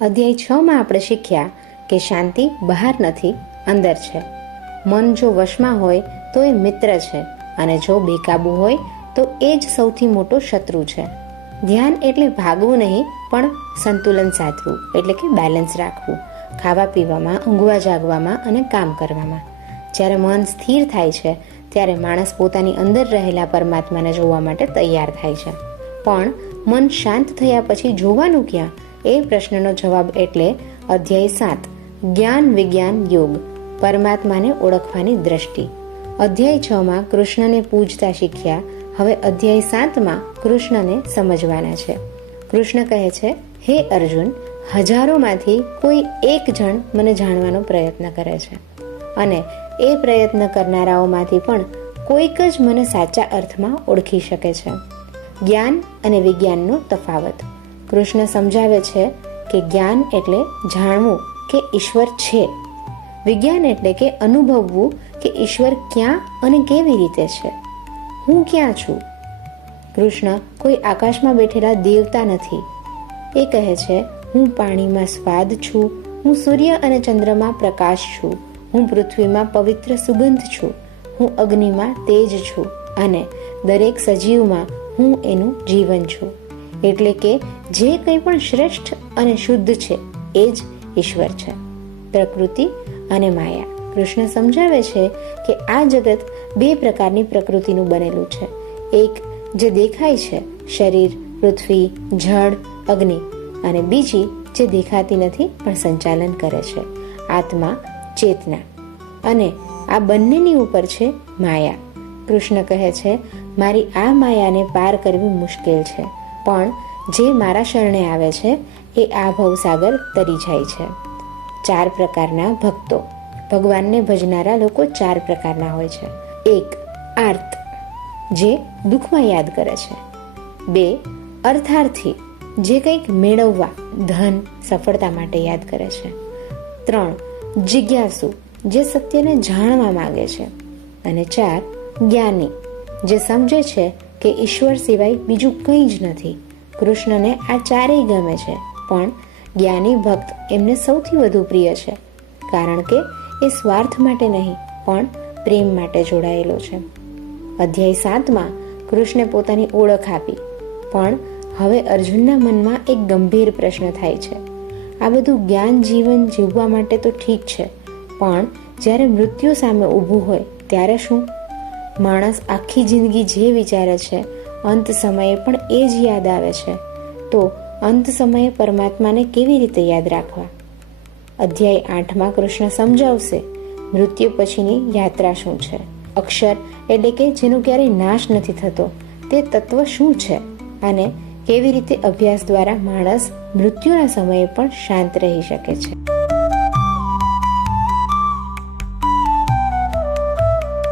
અધ્યાય છ માં આપણે શીખ્યા કે શાંતિ બહાર નથી, અંદર છે. મન જો વશમાં હોય તો એ મિત્ર છે અને જો બેકાબુ હોય તો એ જ સૌથી મોટો શત્રુ છે. ધ્યાન એટલે ભાગવું નહીં, પણ સંતુલન સાધવું, એટલે કે બેલેન્સ રાખવું. ખાવા પીવામાં, ઊંઘવા જાગવામાં અને કામ કરવામાં. જ્યારે મન સ્થિર થાય છે, ત્યારે માણસ પોતાની અંદર રહેલા પરમાત્માને જોવા માટે તૈયાર થાય છે. પણ મન શાંત થયા પછી જોવાનું ક્યાં? એ પ્રશ્નનો જવાબ એટલે અધ્યાય સાત, જ્ઞાન વિજ્ઞાન યોગ, પરમાત્માને ઓળખવાની દ્રષ્ટિ. અધ્યાય છ માં કૃષ્ણને પૂજતા શીખ્યા, હવે અધ્યાય સાતમાં કૃષ્ણને સમજવાના છે. કૃષ્ણ કહે છે, હે અર્જુન, હજારોમાંથી કોઈ એક જણ મને જાણવાનો પ્રયત્ન કરે છે. અને એ પ્રયત્ન કરનારાઓમાંથી પણ કોઈક જ મને સાચા અર્થમાં ઓળખી શકે છે. જ્ઞાન અને વિજ્ઞાનનો તફાવત. કૃષ્ણ સમજાવે છે કે જ્ઞાન એટલે જાણવું કે ઈશ્વર છે. વિજ્ઞાન એટલે કે અનુભવવું કે ઈશ્વર ક્યાં અને કેવી રીતે છે. હું ક્યાં છું? કૃષ્ણ કોઈ આકાશમાં બેઠેલા દેવતા નથી. એ કહે છે, હું પાણીમાં સ્વાદ છું, હું સૂર્ય અને ચંદ્રમાં પ્રકાશ છું, હું પૃથ્વીમાં પવિત્ર સુગંધ છું, હું અગ્નિમાં તેજ છું અને દરેક સજીવમાં હું એનું જીવન છું. એટલે કે જે કંઈ પણ શ્રેષ્ઠ અને શુદ્ધ છે, એ જ ઈશ્વર છે. પ્રકૃતિ અને માયા. કૃષ્ણ સમજાવે છે કે આ જગત બે પ્રકારની પ્રકૃતિનું બનેલું છે. એક જે દેખાય છે, શરીર, પૃથ્વી, જળ, અગ્નિ, અને બીજી જે દેખાતી નથી, પણ સંચાલન કરે છે, આત્મા, ચેતના. અને આ બંનેની ઉપર છે માયા. કૃષ્ણ કહે છે, મારી આ માયાને પાર કરવી મુશ્કેલ છે. પણ જે મારા શરણે આવે છે, એ આ ભવસાગર તરી જાય છે. ચાર પ્રકારના ભક્તો. ભગવાનને ભજનારા લોકો ચાર પ્રકારના હોય છે. એક, આર્ત, જે દુઃખમાં યાદ કરે છે. બે, અર્થાર્થી, જે કંઈક મેળવવા, ધન, સફળતા માટે યાદ કરે છે. ત્રણ, જિજ્ઞાસુ, જે સત્યને જાણવા માગે છે. અને ચાર, જ્ઞાની, જે સમજે છે કે ઈશ્વર સિવાય બીજું કંઈ જ નથી. કૃષ્ણને આ ચારેય ગમે છે, પણ જ્ઞાની ભક્ત એમને સૌથી વધુ પ્રિય છે, કારણ કે એ સ્વાર્થ માટે નહીં, પણ પ્રેમ માટે જોડાયેલો છે. અધ્યાય સાતમાં કૃષ્ણે પોતાની ઓળખ આપી, પણ હવે અર્જુનના મનમાં એક ગંભીર પ્રશ્ન થાય છે. આ બધું જ્ઞાન જીવન જીવવા માટે તો ઠીક છે, પણ જ્યારે મૃત્યુ સામે ઊભું હોય, ત્યારે શું? માણસ આખી જિંદગી જે વિચારે છે, અંત સમયે પણ એ જ યાદ આવે છે. તો અંત સમયે પરમાત્માને કેવી રીતે યાદ રાખવા? અધ્યાય આઠમાં કૃષ્ણ સમજાવશે, મૃત્યુ પછીની યાત્રા શું છે? અક્ષર એટલે કે જેનો ક્યારેય નાશ નથી થતો, તે તત્વ શું છે? અને કેવી રીતે અભ્યાસ દ્વારા માણસ મૃત્યુના સમયે પણ શાંત રહી શકે છે?